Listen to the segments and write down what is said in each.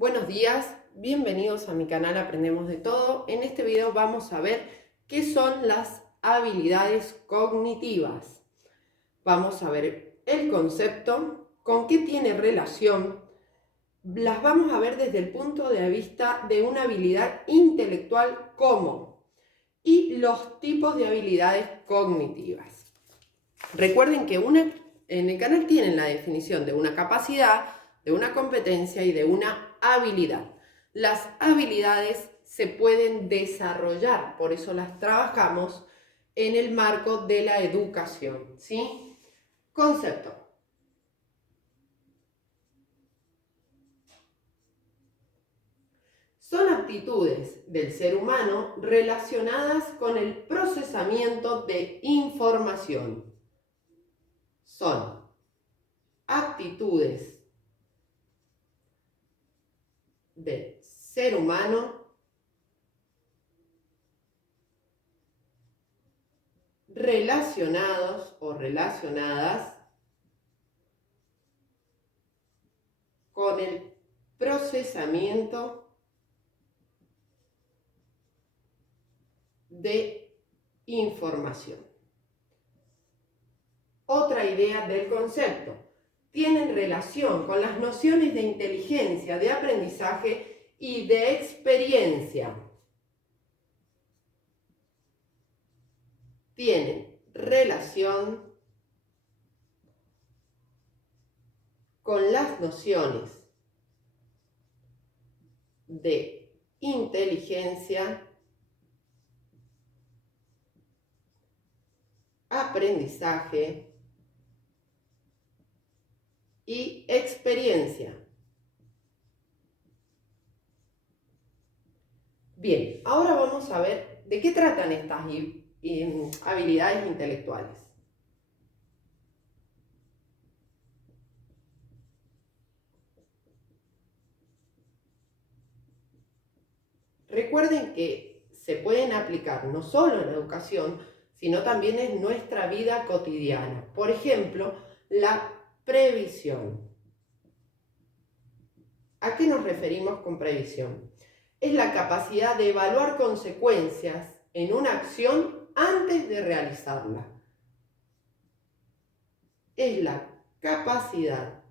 Buenos días, bienvenidos a mi canal Aprendemos de Todo. En este video vamos a ver qué son las habilidades cognitivas. Vamos a ver el concepto, con qué tiene relación. Las vamos a ver desde el punto de vista de una habilidad intelectual como y los tipos de habilidades cognitivas. Recuerden que en el canal tienen la definición de una capacidad, de una competencia y de una habilidad. Las habilidades se pueden desarrollar, por eso las trabajamos en el marco de la educación, ¿sí? Concepto. Son aptitudes del ser humano relacionadas con el procesamiento de información. Son aptitudes del ser humano relacionados o relacionadas con el procesamiento de información. Otra idea del concepto. Tienen relación con las nociones de inteligencia, de aprendizaje y de experiencia. Tienen relación con las nociones de inteligencia, aprendizaje y experiencia. Bien, ahora vamos a ver de qué tratan estas habilidades intelectuales. Recuerden que se pueden aplicar no solo en la educación, sino también en nuestra vida cotidiana. Por ejemplo, la previsión. ¿A qué nos referimos con previsión? Es la capacidad de evaluar consecuencias en una acción antes de realizarla. Es la capacidad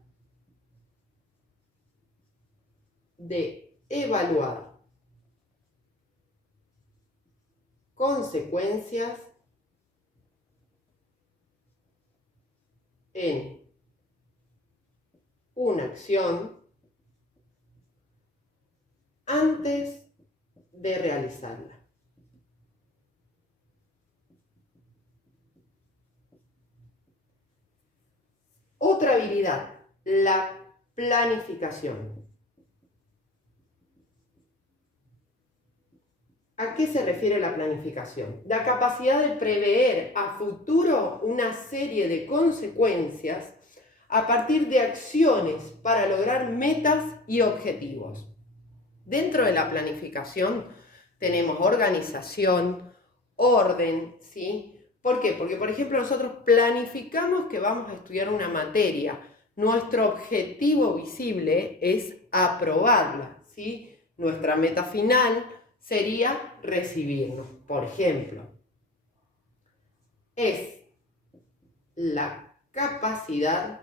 de evaluar consecuencias en una acción antes de realizarla. Otra habilidad, la planificación. ¿A qué se refiere la planificación? La capacidad de prever a futuro una serie de consecuencias a partir de acciones para lograr metas y objetivos. Dentro de la planificación tenemos organización, orden, ¿sí? ¿Por qué? Porque, por ejemplo, nosotros planificamos que vamos a estudiar una materia. Nuestro objetivo visible es aprobarla, ¿sí? Nuestra meta final sería recibirnos, por ejemplo. Es la capacidad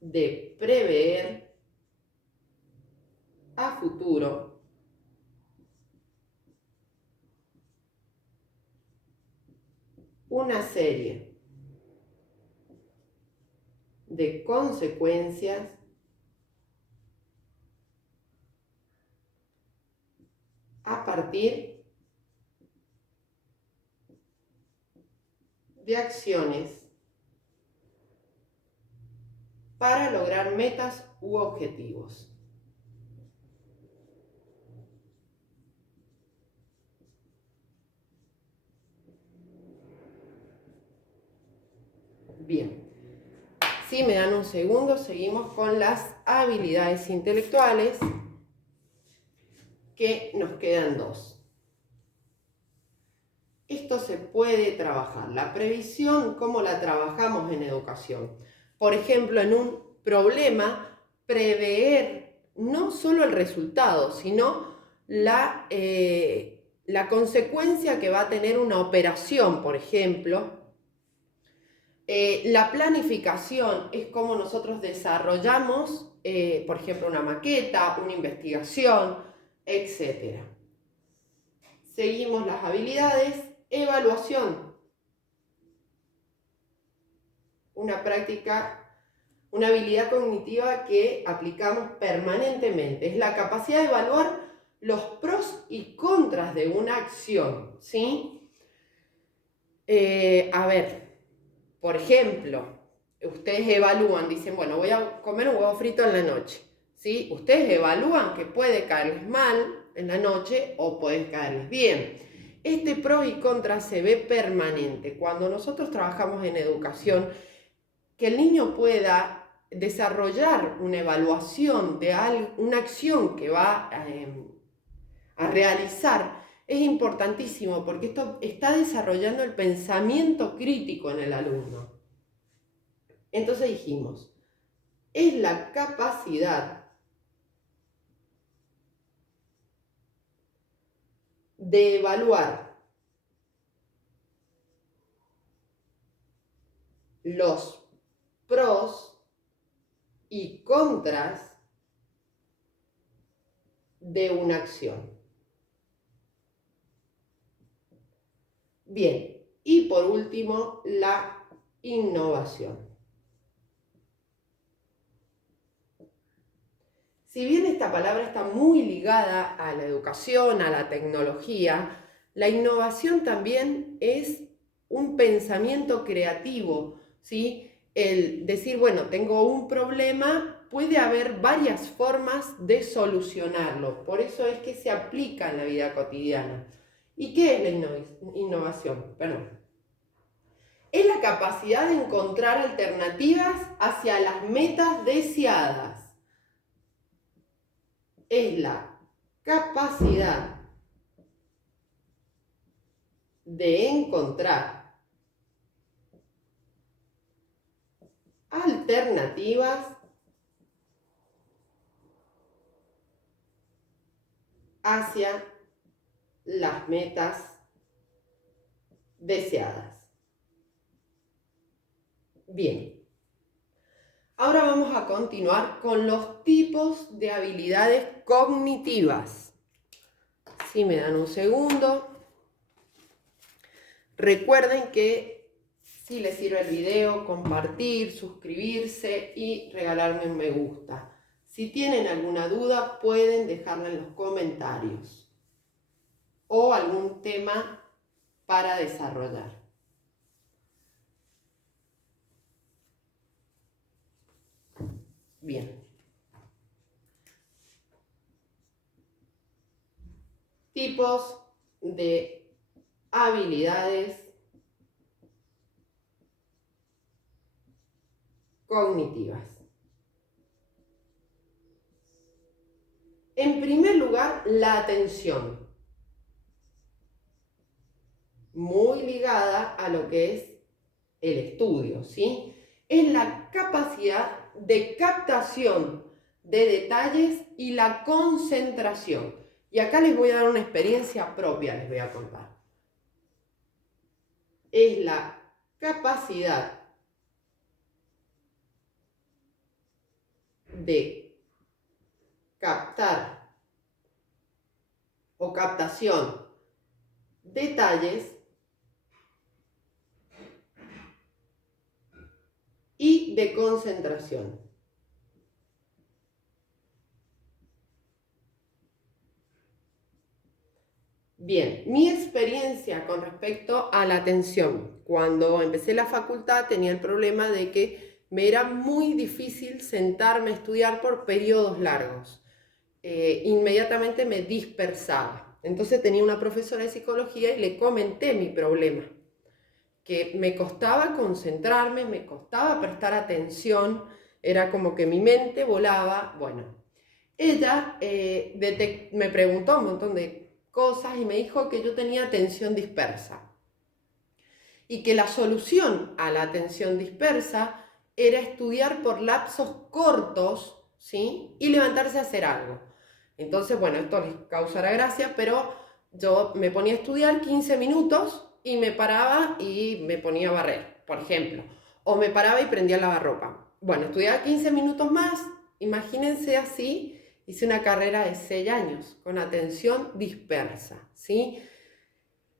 de prever a futuro una serie de consecuencias a partir de acciones para lograr metas u objetivos. Bien, si me dan un segundo, seguimos con las habilidades intelectuales, que nos quedan dos. Esto se puede trabajar. La previsión, ¿cómo la trabajamos en educación? Por ejemplo, en un problema prever no solo el resultado, sino la consecuencia que va a tener una operación, por ejemplo. La planificación es cómo nosotros desarrollamos, por ejemplo, una maqueta, una investigación, etc. Seguimos las habilidades. Evaluación. Una habilidad cognitiva que aplicamos permanentemente. Es la capacidad de evaluar los pros y contras de una acción, ¿sí? A ver, por ejemplo, ustedes evalúan, dicen, bueno, voy a comer un huevo frito en la noche, ¿sí? Ustedes evalúan que puede caerles mal en la noche o puede caerles bien. Este pro y contra se ve permanente. Cuando nosotros trabajamos en educación, que el niño pueda desarrollar una evaluación de una acción que va a realizar, es importantísimo porque esto está desarrollando el pensamiento crítico en el alumno. Entonces dijimos, es la capacidad de evaluar los pros y contras de una acción. Bien, y por último, la innovación. Si bien esta palabra está muy ligada a la educación, a la tecnología, la innovación también es un pensamiento creativo, ¿sí? El decir, bueno, tengo un problema, puede haber varias formas de solucionarlo. Por eso es que se aplica en la vida cotidiana. ¿Y qué es la innovación? Perdón. Es la capacidad de encontrar alternativas hacia las metas deseadas. Es la capacidad de encontrar alternativas hacia las metas deseadas. Bien, ahora vamos a continuar con los tipos de habilidades cognitivas. Si me dan un segundo. Recuerden que si les sirve el video, compartir, suscribirse y regalarme un me gusta. Si tienen alguna duda, pueden dejarla en los comentarios o algún tema para desarrollar. Bien. Tipos de habilidades cognitivas. En primer lugar, la atención, muy ligada a lo que es el estudio, ¿sí? Es la capacidad de captación de detalles y la concentración. Y acá les voy a dar una experiencia propia, les voy a contar. Es la capacidad de captar o captación detalles y de concentración. Bien, mi experiencia con respecto a la atención. Cuando empecé la facultad tenía el problema de que me era muy difícil sentarme a estudiar por periodos largos. Inmediatamente me dispersaba. Entonces tenía una profesora de psicología y le comenté mi problema, que me costaba concentrarme, me costaba prestar atención, era como que mi mente volaba. Bueno, ella me preguntó un montón de cosas y me dijo que yo tenía atención dispersa y que la solución a la atención dispersa era estudiar por lapsos cortos, ¿sí? Y levantarse a hacer algo. Entonces, bueno, esto les causará gracia, pero yo me ponía a estudiar 15 minutos y me paraba y me ponía a barrer, por ejemplo. O me paraba y prendía a lavar ropa. Bueno, estudiaba 15 minutos más, imagínense así, hice una carrera de 6 años, con atención dispersa, ¿sí?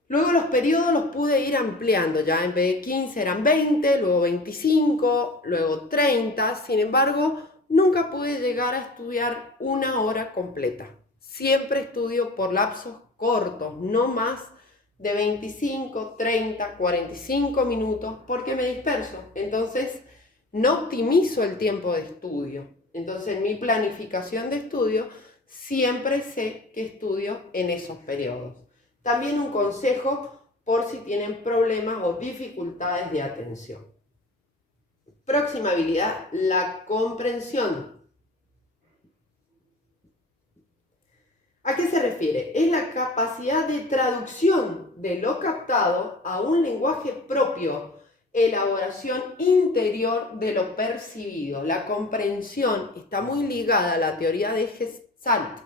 Luego los periodos los pude ir ampliando, ya en vez de 15 eran 20, luego 25, luego 30. Sin embargo, nunca pude llegar a estudiar una hora completa. Siempre estudio por lapsos cortos, no más de 25, 30, 45 minutos, porque me disperso. Entonces, no optimizo el tiempo de estudio. Entonces, en mi planificación de estudio, siempre sé que estudio en esos periodos. También un consejo por si tienen problemas o dificultades de atención. Próxima habilidad, la comprensión. ¿A qué se refiere? Es la capacidad de traducción de lo captado a un lenguaje propio, elaboración interior de lo percibido. La comprensión está muy ligada a la teoría de Gestalt,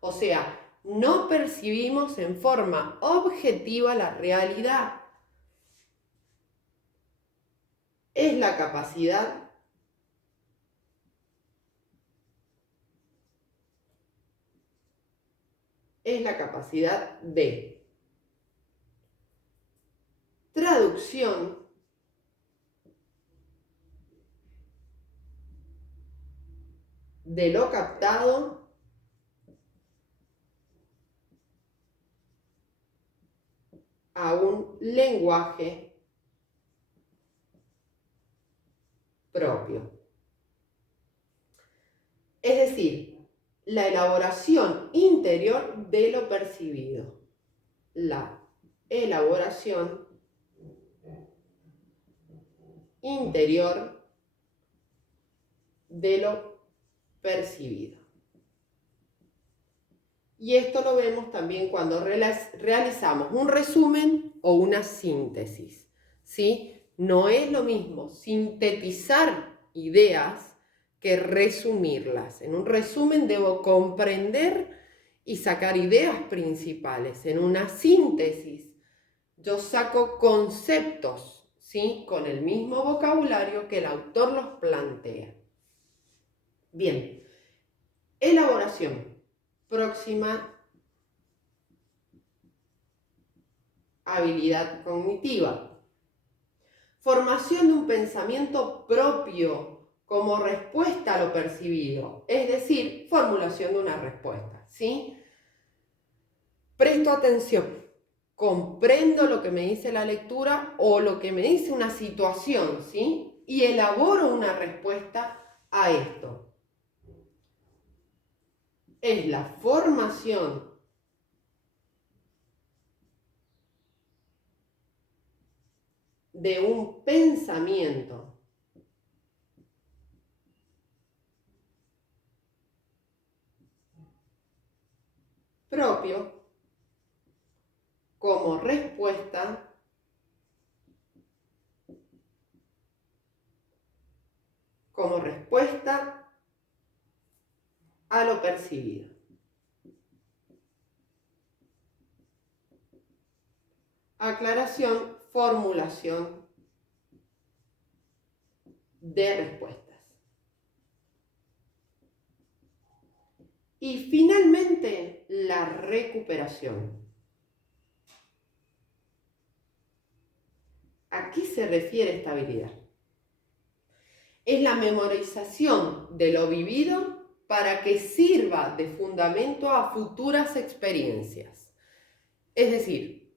o sea, no percibimos en forma objetiva la realidad. Es la capacidad de traducción de lo captado a un lenguaje propio. Es decir, la elaboración interior de lo percibido. La elaboración interior de lo percibido. Y esto lo vemos también cuando realizamos un resumen o una síntesis, ¿sí? No es lo mismo sintetizar ideas que resumirlas. En un resumen debo comprender y sacar ideas principales. En una síntesis yo saco conceptos, ¿sí? Con el mismo vocabulario que el autor los plantea. Bien, elaboración. Próxima habilidad cognitiva. Formación de un pensamiento propio como respuesta a lo percibido, es decir, formulación de una respuesta, ¿sí? Presto atención, comprendo lo que me dice la lectura o lo que me dice una situación, ¿sí? Y elaboro una respuesta a esto. Es la formación de un pensamiento propio como respuesta a lo percibido. Aclaración, formulación de respuestas. Y finalmente, la recuperación. ¿A qué se refiere esta habilidad? Es la memorización de lo vivido para que sirva de fundamento a futuras experiencias. Es decir,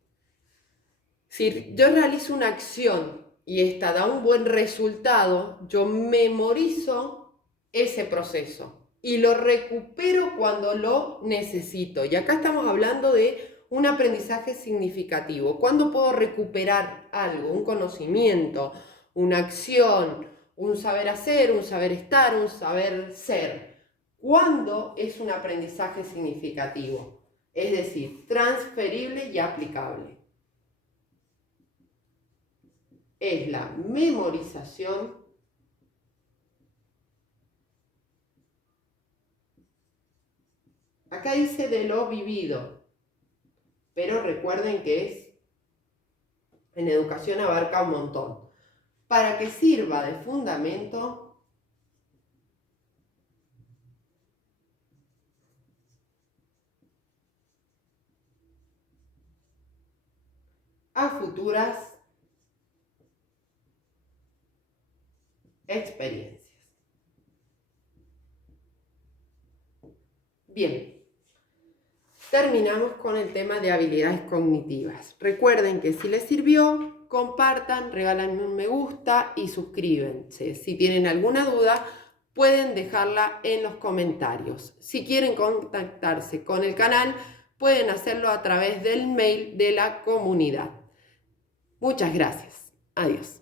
si yo realizo una acción y esta da un buen resultado, yo memorizo ese proceso y lo recupero cuando lo necesito. Y acá estamos hablando de un aprendizaje significativo. ¿Cuándo puedo recuperar algo? Un conocimiento, una acción, un saber hacer, un saber estar, un saber ser. ¿Cuándo es un aprendizaje significativo? Es decir, transferible y aplicable. Es la memorización Acá dice de lo vivido, pero recuerden que en educación abarca un montón. Para que sirva de fundamento a futuras experiencias. Bien, terminamos con el tema de habilidades cognitivas. Recuerden que si les sirvió, compartan, regálenme un me gusta y suscríbanse. Si tienen alguna duda, pueden dejarla en los comentarios. Si quieren contactarse con el canal, pueden hacerlo a través del mail de la comunidad. Muchas gracias. Adiós.